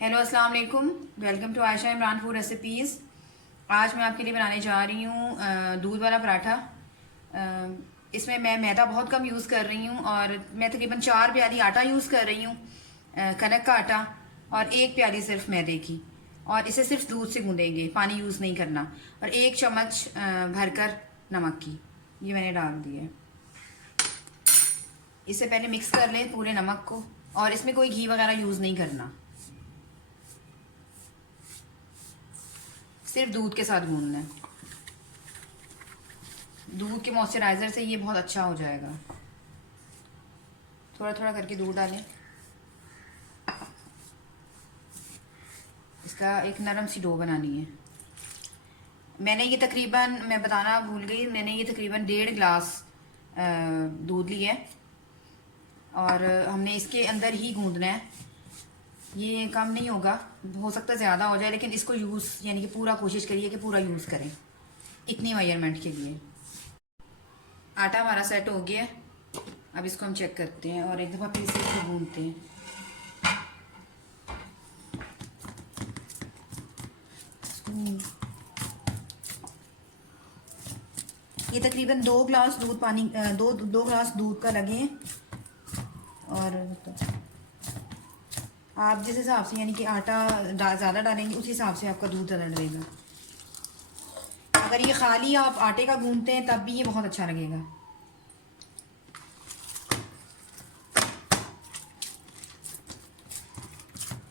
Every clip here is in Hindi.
हेलो अस्सलाम वालेकुम। Welcome to Ayesha Imran food recipes. आज मैं आपके लिए बनाने जा रही हूँ दूध वाला पराठा। इसमें मैं मैदा बहुत कम यूज़ कर रही हूँ और मैं तकरीबन 4 प्याली आटा यूज़ कर रही हूँ, कनक का आटा, और 1 प्याली सिर्फ मैदे की। और इसे सिर्फ दूध से गूँधेंगे, पानी यूज़ नहीं करना। और 1 चम्मच भरकर नमक की, ये मैंने डाल दिया है। इसे पहले मिक्स कर लें पूरे नमक को, और इसमें कोई घी वगैरह यूज़ नहीं करना, सिर्फ दूध के साथ गूंदना है। दूध के मॉइस्चराइज़र से ये बहुत अच्छा हो जाएगा। थोड़ा थोड़ा करके दूध डालें। इसका एक नरम सी डो बनानी है। मैंने ये तकरीबन, मैं बताना भूल गई, मैंने ये तकरीबन 1.5 गिलास दूध लिया है और हमने इसके अंदर ही गूंदना है। ये कम नहीं होगा, हो सकता है ज़्यादा हो जाए, लेकिन इसको यूज़ यानी कि पूरा कोशिश करिए कि पूरा यूज़ करें इतनी मेजरमेंट के लिए। आटा हमारा सेट हो गया है। अब इसको हम चेक करते हैं और एक दफ़ा फिर से इसको गूंदते हैं। ये तकरीबन 2 गिलास दूध पानी, दो गिलास दूध का लगे। और आप जिस हिसाब से यानी कि आटा ज़्यादा डालेंगे उस हिसाब से आपका दूध ज़्यादा डलेगा। अगर ये खाली आप आटे का गूंदते हैं तब भी ये बहुत अच्छा लगेगा।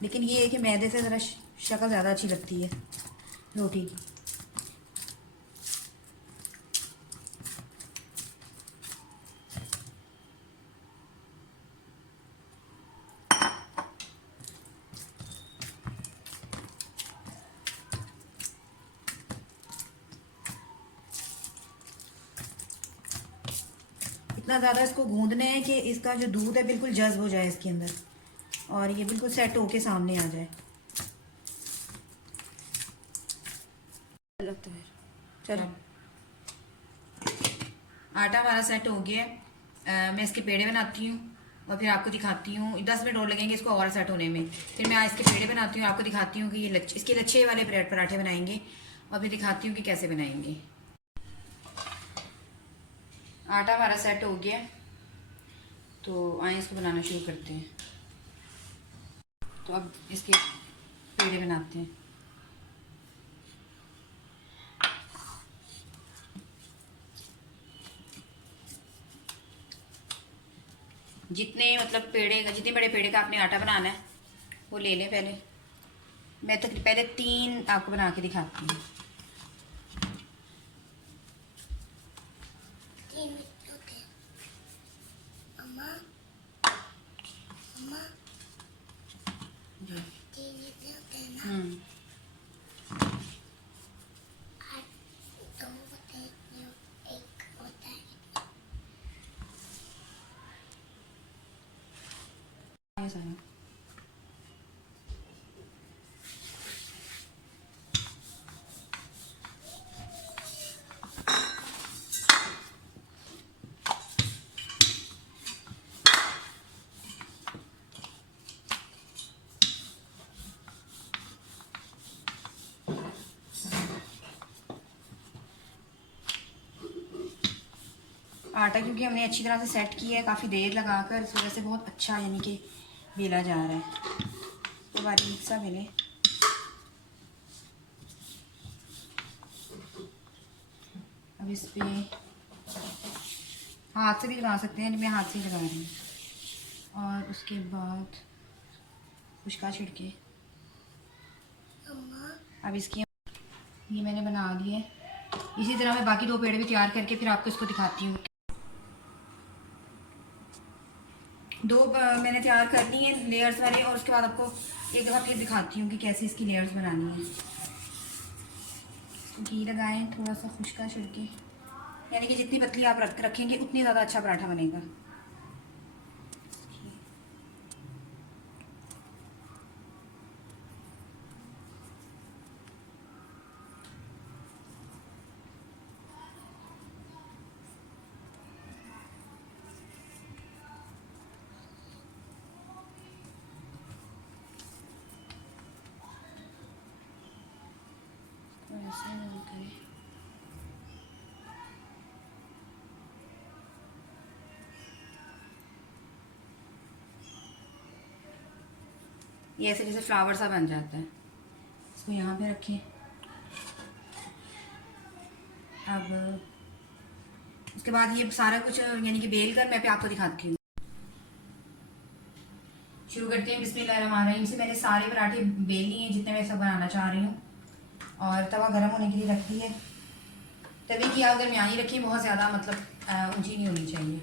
लेकिन ये है कि मैदे से ज़रा शक्ल ज़्यादा अच्छी लगती है रोटी की। इतना ज़्यादा इसको गूंदना है कि इसका जो दूध है बिल्कुल जज्ब हो जाए इसके अंदर, और ये बिल्कुल सेट होके सामने आ जाए। चलो, आटा हमारा सेट हो गया है। मैं इसके पेड़े बनाती हूँ और फिर आपको दिखाती हूँ। 10 मिनट और लगेंगे इसको और सेट होने में। फिर मैं इसके पेड़े बनाती हूँ, आपको दिखाती हूँ कि ये इसके लच्छे वाले पराठे बनाएंगे, और फिर दिखाती हूँ कि कैसे बनाएंगे। आटा हमारा सेट हो गया, तो आए इसको बनाना शुरू करते हैं। तो अब इसके पेड़े बनाते हैं। जितने मतलब पेड़े का, जितने बड़े पेड़े का आपने आटा बनाना है वो ले लें पहले। मैं तो पहले 3 आपको बना के दिखाती हूँ। ये सारा आटा क्योंकि हमने अच्छी तरह से सेट किया है, काफ़ी देर लगाकर, इस वजह से बहुत अच्छा यानी कि बेला जा रहा है। तो बारीक सा बेले। अब इस पे हाथ से भी लगा सकते हैं, मैं हाथ से ही लगा रही हूँ। और उसके बाद खुशका छिड़के। अब इसकी ये मैंने बना दी है। इसी तरह मैं बाकी 2 पेड़े भी तैयार करके फिर आपको इसको दिखाती हूँ। 2 मैंने तैयार कर ली हैं लेयर्स वाले, और उसके बाद आपको एक दफ़ा फिर दिखाती हूँ कि कैसे इसकी लेयर्स बनानी है। घी लगाएं, थोड़ा सा खुशका छिड़के, यानी कि जितनी पतली आप रखेंगे उतनी ज़्यादा अच्छा पराठा बनेगा। ऐसे रोल करें। ये ऐसे जैसे फ्लावर सा बन जाता है। इसको यहाँ पे रखें। अब उसके बाद ये सारा कुछ यानी कि बेल कर मैं पे आपको दिखाती हूँ। शुरू करते हैं। बिस्मिल्लाहिर्रहमानिर्रहीम से मैंने सारे पराठे बेल लिए हैं जितने मैं सब बनाना चाह रही हूँ, और तवा गर्म होने के लिए रख दी है। तवे की आग दरमियानी रखिए, बहुत ज़्यादा मतलब ऊंची नहीं होनी चाहिए।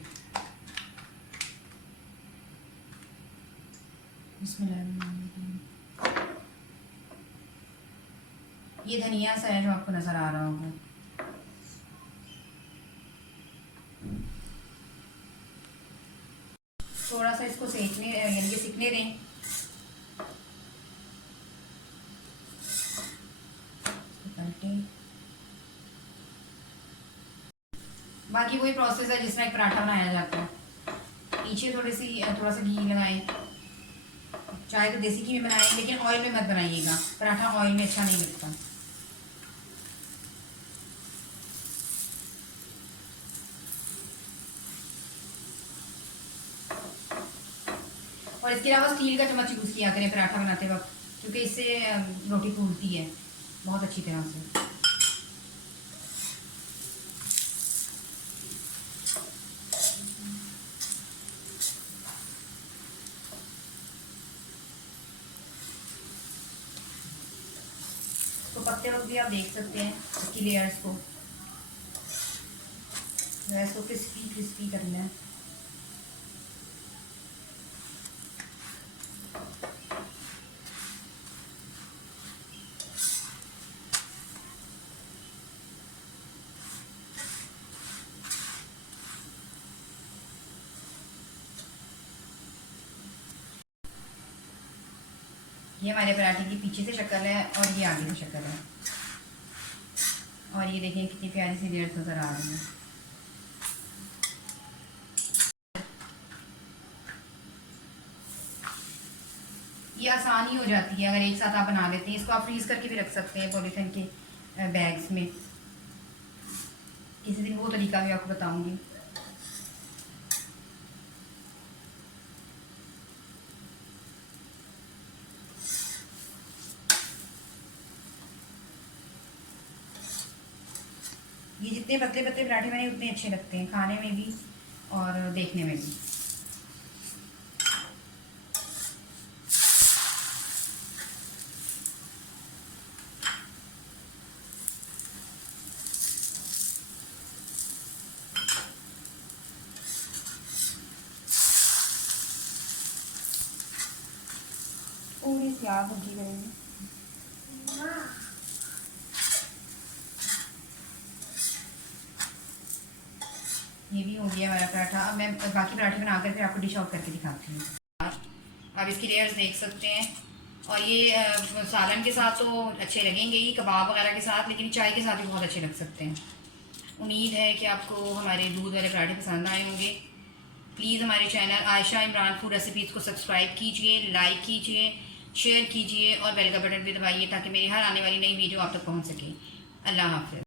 बिस्मिल्लाहिर्रहमानिर्रहीम। ये धनिया सा है जो आपको नज़र आ रहा होगा। थोड़ा सा इसको सेकने यानी कि सिकने दें। बाकी वही प्रोसेस है जिस तरह एक पराठा बनाया जाता है। पीछे थोड़ा सा घी लगाएं, चाहे तो देसी घी में बनाएं, लेकिन ऑयल में मत बनाइएगा, पराठा ऑयल में अच्छा नहीं लगता। और इसके अलावा स्टील का चम्मच यूज़ किया करें पराठा बनाते वक्त, क्योंकि इससे रोटी फूलती है बहुत अच्छी तरह से। तो पकते वक्त भी आप देख सकते हैं इसकी लेयर्स को, इसको क्रिस्पी क्रिस्पी करना है। ये हमारे पराठे की पीछे से शक्ल है और ये आगे से शक्ल है, और ये देखें कितनी प्यारी सी लेयर्स नज़र आ रही है। ये आसानी हो जाती है अगर एक साथ आप बना लेते हैं। इसको आप फ्रीज़ करके भी रख सकते हैं पॉलीथीन के बैग्स में। किसी दिन वो तरीका भी आपको बताऊंगी। ये जितने पतले पतले पराठे बने उतने अच्छे लगते हैं खाने में भी और देखने में भी। पूरी सी आग भुजी करेंगे। ये भी हो गया हमारा पराठा। अब मैं बाकी पराठे बनाकर फिर आपको डिश आउट करके दिखाती हूँ। आप इसकी लेयर्स देख सकते हैं, और ये सालन के साथ तो अच्छे लगेंगे ही, कबाब वगैरह के साथ, लेकिन चाय के साथ भी बहुत अच्छे लग सकते हैं। उम्मीद है कि आपको हमारे दूध वाले पराठे पसंद आए होंगे। प्लीज़ हमारे channel Ayesha Imran food recipes को सब्सक्राइब कीजिए, लाइक कीजिए, शेयर कीजिए और बेल का बटन भी दबाइए ताकि मेरी हर आने वाली नई वीडियो आप तक पहुँच सके। अल्लाह हाफ़िज़।